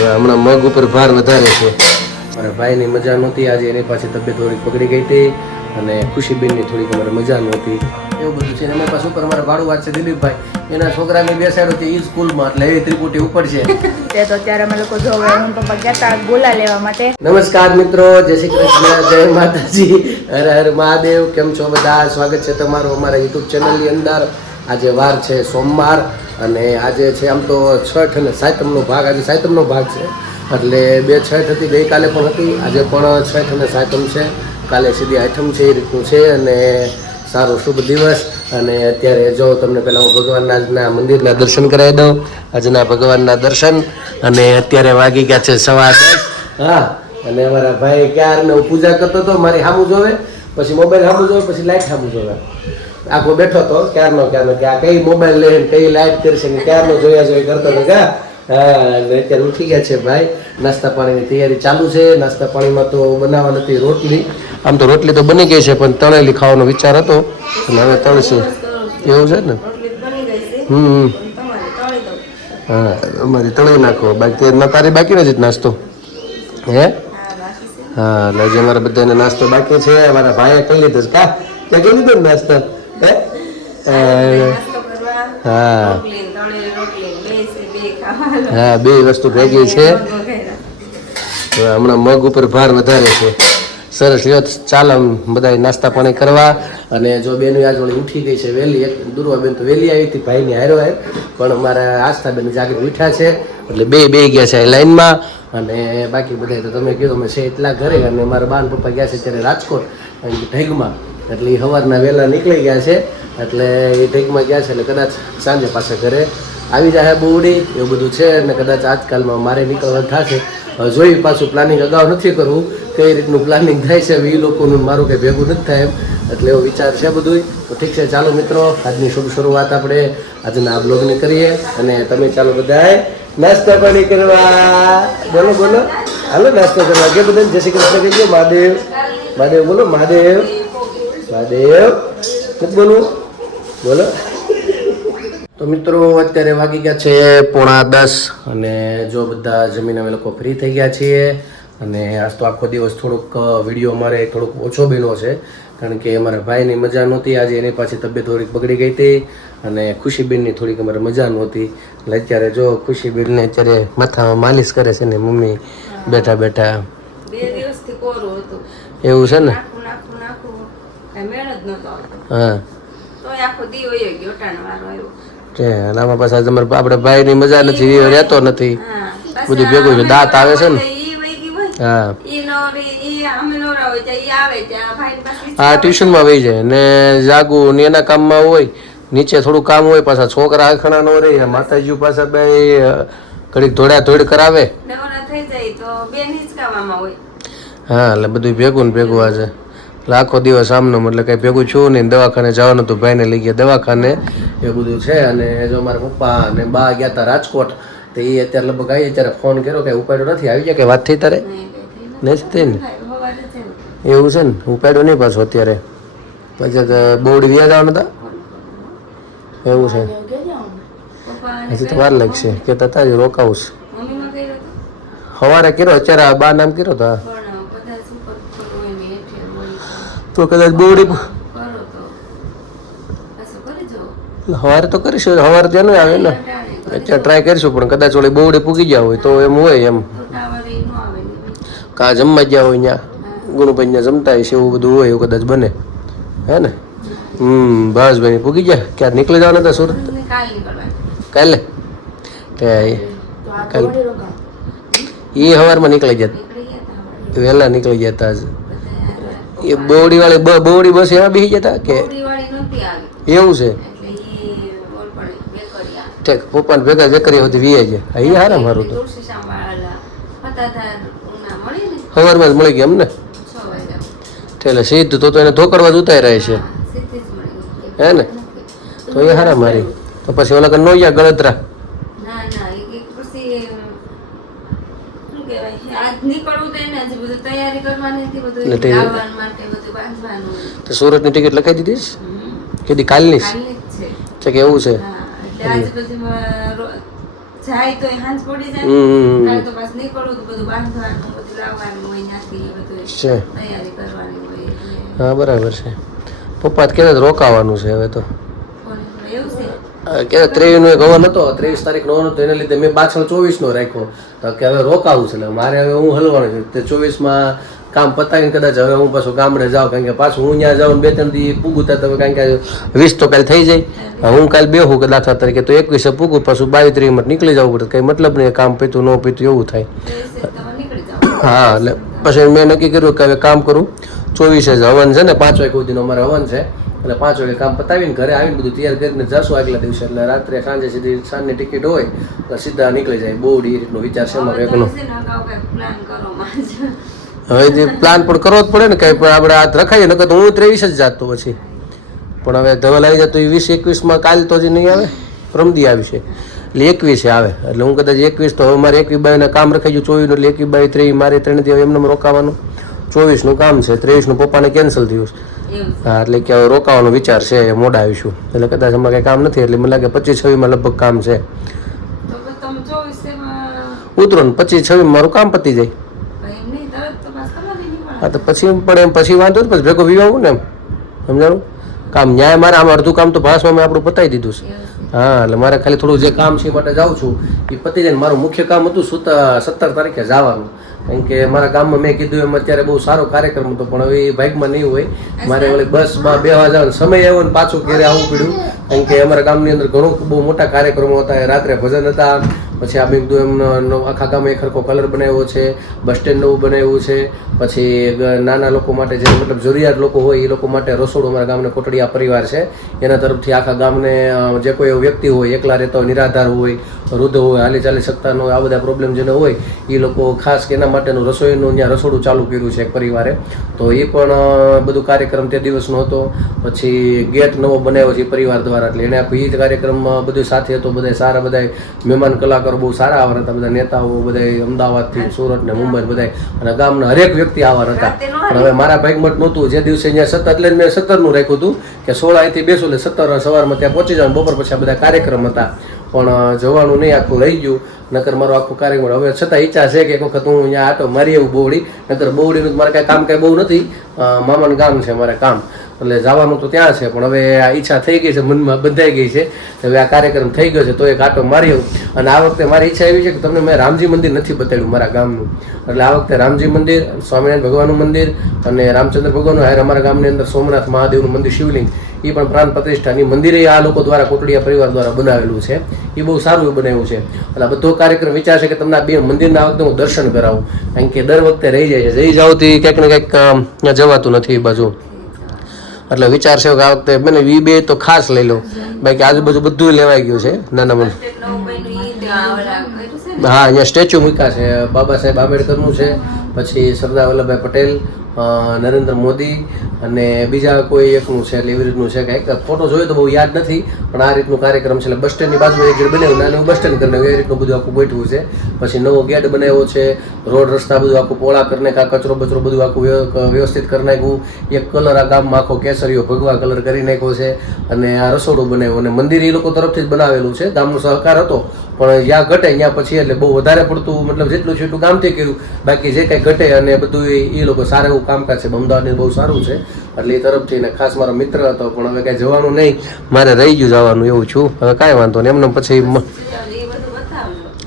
હમણાં મગ ઉપર ભાર વધારે છે. મારા ભાઈની મજા નહોતી આજે, એની પાછી તબિયત થોડીક પકડી ગઈ હતી અને ખુશીબેનની થોડીક અમારે મજા નહોતી, એવું બધું છે. અમારી પાસે ઉપર અમારા ભાડું વાત છે દિલીપભાઈ, એના છોકરાને બેસાડ્યો છે એ સ્કૂલમાં, એટલે એવી ત્રિપુટી ઉપર છે. તો અત્યારે અમે લોકો જો હું પપ્પા ગયા હતા ગોલા લેવા માટે. નમસ્કાર મિત્રો, જય શ્રી કૃષ્ણ, જય માતાજી, હર હર મહાદેવ. કેમ છો બધા? સ્વાગત છે તમારું અમારા યુટ્યુબ ચેનલની અંદર. આજે વાર છે સોમવાર અને આજે છે આમ તો છઠ અને સાતમનો ભાગ. આજે સાતમનો ભાગ છે એટલે બે છઠ હતી, ગઈકાલે પણ હતી, આજે પણ છઠ અને સાતમ છે, કાલે સીધી આઠમ છે, એ રીતનું છે. અને સારો શુભ દિવસ. અને અત્યારે જો તમને પહેલાં હું ભગવાનના આજના મંદિરના દર્શન કરાવી દઉં, આજના ભગવાનના દર્શન. અને અત્યારે વાગી ગયા છે 10:15. હા, અને અમારા ભાઈ ક્યારને હું પૂજા કરતો હતો, મારી સામું જોવે, પછી મોબાઈલ સામું જોવે, પછી લાઈટ સામું જોવે. આખો બેઠો હતો ક્યારનો કે આ કઈ મોબાઈલ લે કઈ લાઈટ કરશે ને ક્યારનો જોયા કરતો હતો. કા હા, અત્યારે ઉઠી ગયા છે ભાઈ. નાસ્તા પાણીની તૈયારી ચાલુ છે. નાસ્તા પાણીમાં તો બનાવવા નથી રોટલી, આમ તો રોટલી તો બની ગઈ છે પણ તળેલી ખાવાનો વિચાર હતો અને હવે તળશું, એવું છે ને. હા, અમારી તળી નાખો, બાકી તારી બાકી નથી નાસ્તો હે? હા, એટલે હજી અમારા બધાને નાસ્તો બાકી છે. અમારા ભાઈએ કહી લીધો કા ત્યાં કહી લીધો ને નાસ્તો હે? હા હા, બે વસ્તુ ભેગી છે. હમણાં મગ ઉપર ભાર વધારે છે. સરસ લ્યો, ચાલો બધા નાસ્તા પાણી કરવા. અને જો બેનું આજ વળી ઉઠી ગઈ છે વહેલી, એક દુર્વાબેન તો વહેલી આવી હતી ભાઈની હારો હાર, પણ અમારા આસ્થાબેન જાગીર ઉઠ્યા છે એટલે બે ગયા છે લાઈનમાં. અને બાકી બધા તો તમે કીધું અમે છે એટલા ઘરે. અને મારા બાન પપ્પા ગયા છે અત્યારે રાજકોટ ઢેગમાં, એટલે એ સવારના વહેલા નીકળી ગયા છે, એટલે એ ઢેગમાં ગયા છે એટલે કદાચ સાંજે પાછા ઘરે આવી જાય બોવડી, એવું બધું છે. અને કદાચ આજકાલમાં મારે નીકળવાનું થશે. જોઈ પાછું પ્લાનિંગ અગાઉ નથી કરવું, કઈ રીતનું પ્લાનિંગ થાય છે એ લોકોનું, મારું કંઈ ભેગું નથી થાય એમ, એટલે એવો વિચાર છે બધું. તો ઠીક છે, ચાલો મિત્રો, આજની શુભ શરૂઆત આપણે આજના આ બ્લોગની કરીએ. અને તમે ચાલો બધાએ નાસ્તા પાણી કરવા. બોલો બોલો, હાલો નાસ્તો કરવા કે બધા. જય શ્રી કૃષ્ણ કહીએ. મહાદેવ મહાદેવ બોલો, મહાદેવ મહાદેવ નથી બોલવું, બોલો. તો મિત્રો અત્યારે વાગી ગયા છે 9:30 અને જો બધા જમીને અમે લોકો ફ્રી થઈ ગયા છીએ. અને આજ તો આખો દિવસ થોડુંક વિડીયો અમારે થોડુંક ઓછો બન્યો છે, કારણ કે અમારા ભાઈની મજા નહોતી આજે, એની પાછી તબિયત થોડીક બગડી ગઈ હતી. અને ખુશીબેનની થોડીક અમારે મજા નહોતી, એટલે અત્યારે જો ખુશીબેનને અત્યારે માથામાં માલિશ કરે છે ને મમ્મી બેઠા બેઠા. 2 દિવસથી કોરું હતું, એવું છે ને. હા, આખો દી વયો ગયો, ટાણો વારો આવ્યો. આમાં પાછા તમારે આપણે ભાઈની મજા નથી, રહેતો નથી, બધું ભેગું છે, દાંત આવે છે ને. હા હા, ટ્યુશનમાં વહી જાય ને જાગું ને એના કામમાં હોય, નીચે થોડું કામ હોય, પાછા છોકરા આખણા નો રહે, માતાજી પાછા બે ઘડીક ધોળા ધોડ કરાવે. હા, એટલે બધું ભેગું ને ભેગું આજે. એટલે આખો દિવસ આમનો, એટલે કઈ ભેગું છું નહીં. દવાખાને જવાનું હતું, ભાઈને લઈ ગયા દવાખાને, એ બધું છે. અને જો મારા પપ્પા અને બા ગયા હતા રાજકોટ, તો એ અત્યારે લગભગ આવી, અત્યારે ફોન કર્યો કે ઉપાડ્યો નથી, આવી ગયા કે વાત થઈ તારે નથી ને? એવું છે ને, ઉપાડ્યો નહીં પાછો અત્યારે, પછી બોર્ડ વ્યા જવાના હતા, એવું છે. હજી તો વાર લાગશે, કહેતા હતા રોકાવું છે. સવારે કર્યો, અત્યારે બા નામ કર્યો હતા, તો કદાચ બોવડી સવારે તો કરીશું, સવારે ત્યાં નહીં આવે ને, અત્યારે ટ્રાય કરીશું, પણ કદાચ ઓલી બોવડી પૂગી ગયા હોય તો એમ હોય એમ, કા જમવા ગયા હોય ત્યાં ગુણુભાઈ ત્યાં જમતા હશે, એવું બધું હોય, એવું કદાચ બને, હે ને. બસ ભાઈ પૂગી ગયા. ક્યારે નીકળી જવાના હતા સુરત? કાલે એ સવારમાં નીકળી ગયા, વહેલા નીકળી ગયા હતા. એ બોવડી વાળી બોવડી બસ એમાં બેસી જતા કે એવું છે? ઠીક, પપ્પાને ભેગા વેકરી હતી વીએ છે. હા, એ હારા મારું તો સવારમાં જ મળી ગયા એમને. એટલે સીધું તો એને ધોકડવા જ ઉતારી રહે છે, હે ને. તો એ હારા મારી. તો પછી ઓલા નો ગયા ગળતરા. તો સુરતની ટિકિટ લખાઈ દીધી છે કે કાલની છે કે એવું છે? જાય તો હાંજ પડી જાય હમ. કાલે તો પાછું નીકળવું તો બધું બાંધવાનું બધું લાવવાનું હોય ત્યાંથી બધું છે તૈયારી કરવાની હોય એટલે હા બરાબર છે પપ્પા જ કહેતા રોકાવાનું છે હવે તો કોને એવું છે કે 23 નો એક હવન હતો 23 તારીખનો હવન હતો એને લીધે મેં પાછળ 24 નો રાખ્યો તો કે હવે રોકાવું છે એટલે મારે હવે હું હલવાનું છે તે 24 કામ પતાવીને કદાચ હવે હું પાછું ગામડે જાઉં કારણ કે પાછું હું ત્યાં જાઉં 2-3 દી પૂગું ત્યાં તમે કારણ કે 20 તો કાલે થઈ જાય હું કાલે બેહું કે દાખલા તરીકે તો 21 પૂગું પાછું 22-23 માં નીકળી જવું પડે કઈ મતલબ નહીં કામ પીતું ન પીતું એવું થાય તમે નીકળી જાઓ હા એટલે પછી મેં નક્કી કર્યું કે હવે કામ કરું 24 જ હવન છે ને 5 વાગ્યા સુધીનો અમારે હવન છે એટલે 5 વાગે કામ પતાવીને ઘરે આવીને બધું તૈયાર કરીને જશું આગલા દિવસે એટલે રાત્રે સાંજે સીધી સાંજની ટિકિટ હોય તો સીધા નીકળી જાય બહુ એ રીતનો વિચાર છે મારો એકનો પ્લાન કરો માં હવે જે પ્લાન પણ કરવો જ પડે ને કઈ પણ આપણે હાથ રખાઈએ નકર તો હું 23 જ જાતો પછી પણ હવે ધવલ આવી જાય તો 20-21 કાલ તો જ નહીં આવે પ્રમદી આવી છે એટલે 21 આવે એટલે હું કદાચ 21 તો હવે મારે 21-22 કામ રખાઈ ગયું 24 એટલે 21-23 મારે 3 દી એમને રોકાવાનું 24 નું કામ છે 23 નું પપ્પાને કેન્સલ થયું હા એટલે કે હવે રોકાવાનો વિચાર છે મોડા આવીશું એટલે કદાચ અમારે કઈ કામ નથી એટલે મને લાગે 25-26 લગભગ કામ છે તો તમે 24 ઉતરો ને 25-26 મારું કામ પતી જાય એમ નહીં તરત તો પાસ કરવાની નહીં હા તો પછી પણ એમ પછી વાંધો ને પછી ભેગો વિવાવું ને એમ સમજાણું કામ ન્યાય મારે આમ અડધું કામ તો ભાષમાં મેં આપણું પતાવી દીધું છે હા એટલે મારે ખાલી થોડું જે કામ છે એ માટે જાઉં છું એ પતી જાય ને મારું મુખ્ય કામ હતું 17 તારીખે જવાનું કારણ કે મારા ગામમાં મેં કીધું એમ અત્યારે બહુ સારો કાર્યક્રમ હતો પણ હવે એ બાઇકમાં નહીં હોય મારે ઓલી બસમાં બેસવા જવાનો સમય આવ્યો ને પાછું ઘેરે આવવું પડ્યું કારણ કે અમારા ગામની અંદર ઘણું બહુ મોટા કાર્યક્રમો હતા રાત્રે ભજન હતા પછી આ મેં કીધું એમનો આખા ગામે એક હરખો કલર બનાવ્યો છે બસ સ્ટેન્ડ નવું બનાવ્યું છે પછી નાના લોકો માટે જે મતલબ જરૂરિયાત લોકો હોય એ લોકો માટે રસોડું અમારા ગામને કોટડિયા પરિવાર છે એના તરફથી આખા ગામને જે કોઈ એવો વ્યક્તિ હોય એકલા રહેતો હોય નિરાધાર હોય વૃદ્ધ હોય હાલી ચાલી શકતા ન હોય આ બધા પ્રોબ્લેમ જેને હોય એ લોકો ખાસ એના માટેનું રસોઈનું ત્યાં રસોડું ચાલુ કર્યું છે એક પરિવારે તો એ પણ બધું કાર્યક્રમ તે દિવસનો હતો પછી ગેટ નવો બનાવ્યો છે પરિવાર દ્વારા એટલે એને આખું એ કાર્યક્રમમાં બધું સાથે હતો બધા સારા બધા મહેમાન કલાકારો બહુ સારા આવવાના હતા બધા નેતાઓ બધા અમદાવાદથી સુરત ને મુંબઈ બધા અને ગામના હરેક વ્યક્તિ આવવાના હતા પણ હવે મારા ભાગમાં નહોતું જે દિવસે અહીંયા 17 એટલે મેં 17 નું રાખ્યું હતું કે 16 અહીંથી બેસું એટલે 17 સવારમાં ત્યાં પહોંચી જાવ બપોર પછી આ બધા કાર્યક્રમ હતા પણ જવાનું નહીં આખું રહી ગયું નકર મારો આખું કાર્યક્રમ હવે છતાં ઈચ્છા છે કે એક વખત હું અહીંયા આટો મારી એવું બોવડી નકર બોવડીનું મારે કાંઈ કામ કાંઈ બહુ નથી મામાનું ગામ છે મારે કામ એટલે જવાનું તો ત્યાં છે પણ હવે આ ઈચ્છા થઈ ગઈ છે મનમાં બંધાઈ ગઈ છે હવે આ કાર્યક્રમ થઈ ગયો છે તો એક આટો મારી આવું અને આ વખતે મારી ઈચ્છા એવી છે કે તમને મેં રામજી મંદિર નથી બતાવ્યું મારા ગામનું એટલે આ વખતે રામજી મંદિર સ્વામિનારાયણ ભગવાનનું મંદિર અને રામચંદ્ર ભગવાનનું હારે અમારા ગામની અંદર સોમનાથ મહાદેવનું મંદિર શિવલિંગ એ પણ પ્રાણ પ્રતિષ્ઠાની મંદિરે આ લોકો દ્વારા કોટડિયા પરિવાર દ્વારા બનાવેલું છે એ બહુ સારું એવું બનાવ્યું છે એટલે આ બધો કાર્યક્રમ વિચાર છે કે તમને આ બે મંદિરના વખતે હું દર્શન કરાવું કારણ કે દર વખતે રહી જાય છે જઈ જાવથી કંઈક ને કંઈક ત્યાં જવાતું નથી એ બાજુ એટલે વિચાર છે કે આ વખતે મને વી બે તો ખાસ લઈ લઉં બાકી આજુબાજુ બધું લેવાઈ ગયું છે નાના મને હા અહીંયા સ્ટેચ્યુ મૂક્યા છે બાબા સાહેબ આંબેડકરનું છે પછી સરદાર વલ્લભભાઈ પટેલ નરેન્દ્ર મોદી અને બીજા કોઈ એકનું છે એટલે એવી રીતનું છે કંઈક ફોટો જોયો તો બહુ યાદ નથી પણ આ રીતનું કાર્યક્રમ છે એટલે બસ સ્ટેન્ડની બાજુ એક ગેટ બનાવ્યું નાનું બસ સ્ટેન્ડ કરી નાખ્યું એ રીતનું બધું આખું ગોઠવું છે પછી નવો ગેટ બનાવ્યો છે રોડ રસ્તા બધું આખું પોળા કરી નાખ્યા કચરો બચરો બધું આખું વ્યવસ્થિત કરી નાખ્યું એક કલર આ ગામમાં આખો કેસરીઓ ભગવા કલર કરી નાખ્યો છે અને આ રસોડું બનાવ્યું અને મંદિર એ લોકો તરફથી જ બનાવેલું છે ગામનો સહકાર હતો પણ જ્યાં ઘટે ત્યાં પછી એટલે બહુ વધારે પડતું મતલબ જેટલું છે એટલું ગામથી કર્યું બાકી જે કાંઈ ઘટે અને બધું એ લોકો સારું એવું કામકાજ છે અમદાવાદની બહુ સારું છે એટલે એ તરફથી ને ખાસ મારો મિત્ર હતો પણ હવે કાંઈ જવાનું નહીં મારે રહી ગયું જવાનું એવું છું હવે કાંઈ વાંધો નહીં એમને પછી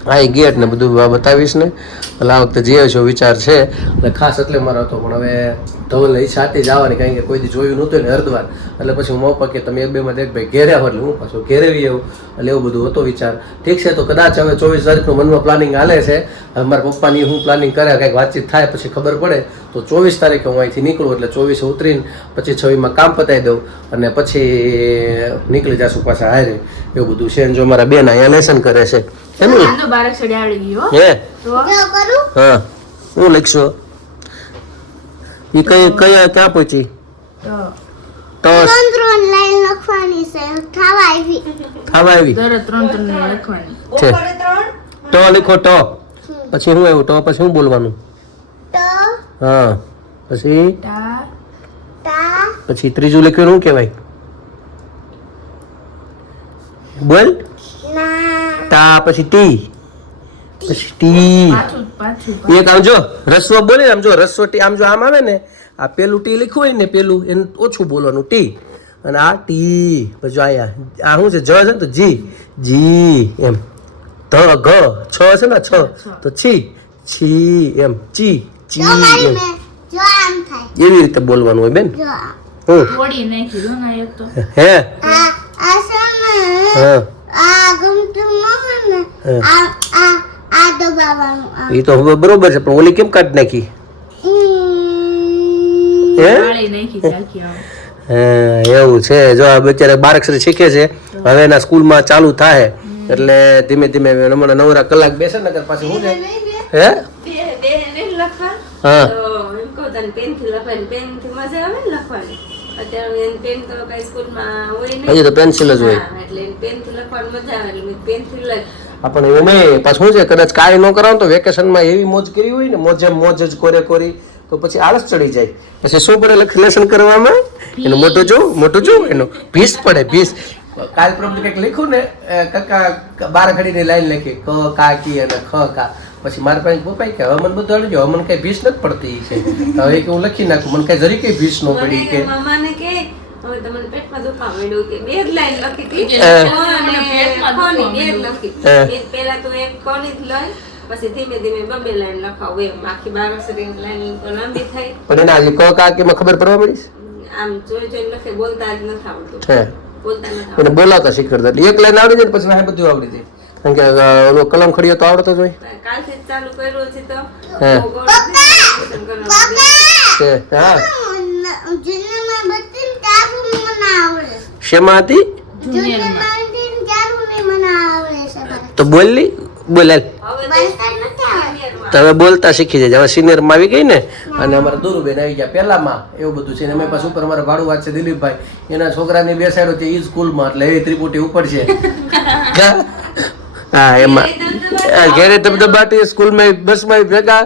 હા એ ગેટ ને બધું બતાવીશ ને એટલે આ વખતે જે છો વિચાર છે એટલે ખાસ એટલે મારો હતો પણ હવે ધવલ ઈચ્છા હતી જવાની કારણ કે કોઈ દી જોયું નહોતું ને હરદ્વાર એટલે પછી હું મોપા કે તમે એક બેમાં એક ભાઈ ઘેરે આવો એટલે હું પાછું ઘેરેવી આવું એટલે એવું બધું હતો વિચાર ઠીક છે તો કદાચ હવે 24 તારીખનું મનમાં પ્લાનિંગ હાલે છે હવે મારા પપ્પાની હું પ્લાનિંગ કરે કંઈક વાતચીત થાય પછી ખબર પડે તો 24 તારીખે હું અહીંથી નીકળું એટલે 24 ઉતરીને પછી 26 કામ પતાવી દઉં અને પછી નીકળી જશું પાછા હારે એવું બધું છે જો મારા બેન અહીંયા લેસન કરે છે આનો બારક સડી આવડી ગયો હે તો હા હું લખશો ઈ કયા ક્યાં પહોંચી તો ત્રણ લાઈન લખવાની છે ખાવા આવી દરરોજ 3 લખવાની છે તો લખો તો પછી હું આવ્યું તો પછી હું બોલવાનું તો હા પછી ટા તા પછી ત્રીજું લખ્યું શું કહેવાય બોલ ના ટા પછી ટી પછી ટી એક આમ જો રસ્વ બોલે આમ જો રસ્વ ટી આમ જો આમ આવે ને આ પેલું ટી લખ્યું હોય ને પેલું એને ઓછું બોલવાનું ટી અને આ ટી પછી અહીંયા આ શું છે જ છે ને તો જી જી એમ ધ ગ છ છે ને છ તો છી છી એમ ચી ચી જો મારી એમ મેં જો આમ થાય એવી રીતે બોલવાનું હોય બેન જો આમ. થોડી નાખી દો ને એક તો હે આ સામે હા આ ગમતું ન હોય ને આ દબાવવાનું આમ. એ તો હવે બરોબર છે પણ ઓલી કેમ કાઢી નાખી હે વાળી નાખી ચાખી આવો હા એવું છે જો આ બિચારા બારક્ષર શીખે છે હવે એના સ્કૂલમાં ચાલુ થાય એટલે ધીમે ધીમે હમણાં નવરા કલાક બેસે ને પાછી હું છે હે બે નહીં લખવા હા તો એમ કહું તને પેનથી લખવાની પેનથી મજા આવે ને લખવાની અત્યારે એને પેન તો કઈ સ્કૂલમાં હોય નહીં હજી તો પેન્સિલ જ હોય હા, એટલે એને પેનથી લખવાની મજા આવે એટલે મેં પેનથી લખ આપણે એમે પાછું શું છે કદાચ કાંઈ ન કરાવો તો વેકેશનમાં એવી મોજ કરી હોય ને મોજે મોજ જ કોરી તો પછી આળસ ચડી જાય પછી શું પડે લેસન કરવામાં એનું મોટું જો એનું ભીસ પડે ભીસ કાલ પ્રભુ કંઈક લખ્યું ને કાકા બાર ઘડીની લાઈન લખી ક કા કી અને ખ કા પછી મારા પાસે પપ્પા કે હવે મને બધું આવડી ગયું હવે મને કઈ ભીસ નથી પડતી છે હવે કે હું લખી નાખું મને કઈ જરી કઈ ભીસ ન પડી કે મામાને કે હવે તમને પેટમાં દુખાવા માંડ્યું કે બે જ લાઈન લખી હતી હા. ખોની બે જ લખી હા. મેં પહેલા તો એક ખોની જ લઈ પછી ધીમે ધીમે બબે લાઈન લખાવું એમ આખી 12 અક્ષરની લાઈન તો લાંબી થાય પણ એના હજી ક કા કે માં ખબર પડવા મળી આમ જોઈ જોઈને લખે બોલતા જ નથી આવડતું હે બોલતા નથી એને બોલાવતા શીખવાડતા એટલે એક લાઈન આવડી જાય ને પછી વાહે બધું આવડી જાય કારણ કે ઓલો કલમ ખડીયો તો આવડતો જ હોય આવડતું કાલથી જ ચાલુ કર્યું છે તો હા. બહુ ગૌરવ છે. કે હા જૂનમાં બધી ચારું મને આવડે શેમાં હતી જૂનમાં ચારું ને મને આવડે છે તો બોલી બોલ હાલ. હવે બોલતા નથી આવડે તો હવે બોલતા શીખી જાય હવે સિનિયરમાં આવી ગઈ ને અને અમારા દુરુબેન આવી ગયા પહેલામાં એવું બધું છે ને અમે પાછું ઉપર અમારા ભાડું વાત છે દિલીપભાઈ એના છોકરાની બેસાડ્યો છે એ સ્કૂલમાં એટલે એ ત્રિપુટી ઉપર છે હા એમાં ઘેરે ધબધબાટી સ્કૂલમાં બસમાં ભેગા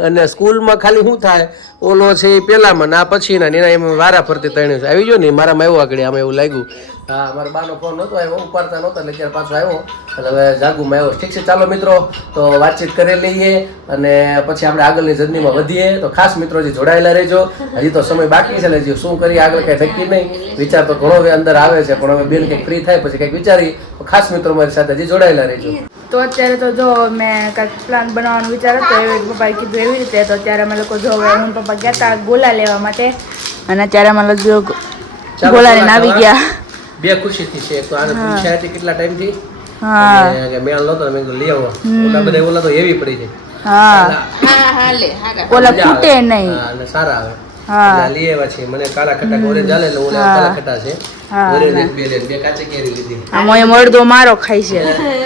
અને સ્કૂલમાં ખાલી શું થાય ઓલો છે એ પેલામાં ના પછી ના એના એમ વારા ફરતી તણે આવી ગયો ને મારામાં એવું આગળ આમાં એવું લાગ્યું હા મારા બાનો ફોન નહોતો આવ્યો ઉપાડતા નહોતા એટલે ત્યારે પાછો આવ્યો એટલે હવે જાગુમાં આવ્યો ઠીક છે ચાલો મિત્રો તો વાતચીત કરી લઈએ અને પછી આપણે આગળની જર્નીમાં વધીએ તો ખાસ મિત્રો જે જોડાયેલા રહેજો હજી તો સમય બાકી છે એટલે હજી શું કરીએ આગળ કંઈ નક્કી નહીં વિચાર તો ઘણો હવે અંદર આવે છે પણ હવે બેન કંઈક ફ્રી થાય પછી કંઈક વિચારી તો ખાસ મિત્રો મારી સાથે હજી જોડાયેલા રહેજો તો અત્યારે તો જો મેં કાંઈક પ્લાન બનાવવાનો વિચાર હતો એવી પપ્પાએ કીધું એવી રીતે તો અત્યારે અમે લોકો જો હવે હું પપ્પા ગયા હતા ગોલા લેવા માટે અને અત્યારે અમે લોકો ગોલા લઈને આવી ગયા બે ખુશીથી છે તો આને પૂછ્યા હતી કેટલા ટાઈમથી હા કે મેળ નહોતો મેં કીધું લઈ આવો ઓલા બધા ઓલા તો એવી પડી જાય હા હાલે હારા ઓલા ફૂટે નહીં હા, અને સારા આવે હા. એટલે લઈ આવ્યા છે મને કાળા ખટા ઓરેન્જ હાલે એટલે ઓલા કાળા ખટા છે હા. ઓરેન્જ એક બે લે બે કાચી કેરી લીધી આમાં એમ અડધો મારો ખાય છે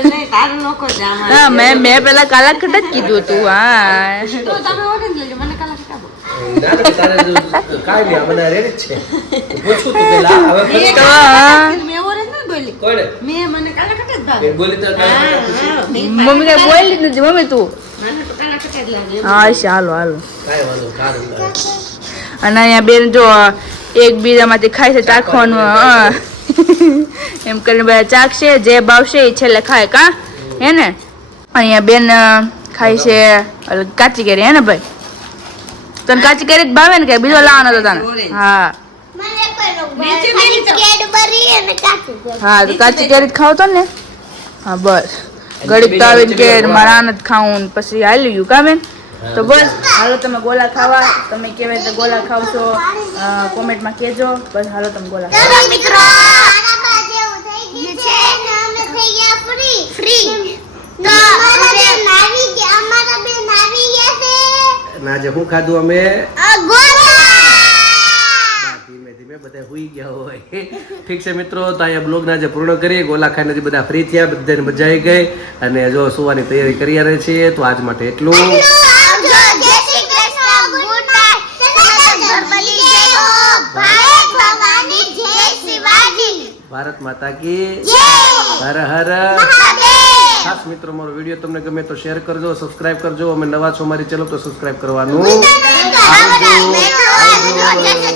નહીં તારું નોકો જ આમાં હા મેં પેલા કાલા ખટ જ કીધું તું હા તો તમે ઓરેન્જ લેજો મને કાલા ખટાબો ના ના તારે કાંઈ નહીં આ મને રેડી જ છે હું પૂછું તું પેલા હવે ખરી તો હા. મેં ઓરેન્જ ન બોલી કોઈને મેં મને કાલા ખટા જ ભાવે એ બોલી તો કાળા ખટા પૂછી મમ્મી કઈ બોલી જ નથી મમ્મી તું મને તો કાલા ખટા જ લાગે હા ચાલો હાલો કાંઈ વાંધો સારું અને અહીંયા બેન જો એકબીજામાંથી ખાય છે ચાખવાનું હા. એમ કરીને બધા ચાખશે જે ભાવશે એ છેલ્લે ખાય કા હે ને અહીંયા બેન ખાય છે કાચી કેરી હે ને ભાઈ તને કાચી કેરી જ ભાવે ને કે બીજો લાવવાનો હતો તને હા મને કોઈ કેડબરી અને કાચું હા તો કાચી કેરી જ ખાવ તો ને હા બસ ગળીક તો આવીને કે મારા આને જ ખાવું ને પછી હાલી ગયું કા બેન તો બસ હાલો તમે ગોલા ખાવા તમે કેવી રીતે ગોલા ખાવશો કોમેન્ટમાં કહેજો બસ હાલો તમે ગોલા ખાવા ચાલો મિત્રો મારા પાસે એવું થઈ ગયું છે ને અમે થઈ ગયા ફ્રી તો અમારા બેન આવી ગયા છે અને આજે શું ખાધું અમે ગોલા ધીમે ધીમે બધા હુઈ ગયા હોય ઠીક છે મિત્રો તો અહીંયા બ્લોગના જે પૂર્ણ કરીએ ગોલા ખાઈને બધા ફ્રી થયા બધાને મજા આવી ગઈ અને જો સુવાની તૈયારી કરી રહ્યા છીએ તો આજ માટે એટલું આવજો જય શ્રી કૃષ્ણ ગુડ નાઈટ ગરબલી જય હો ભારત ભવાની જય શિવાજી ભારત માતા કી જય હર હર મહાદેવ ખાસ મિત્રો મારો વિડીયો તમને ગમે તો શેર કરજો સબસ્ક્રાઇબ કરજો અમે નવા છો મારી ચેનલ તો સબસ્ક્રાઇબ કરવાનું આવજો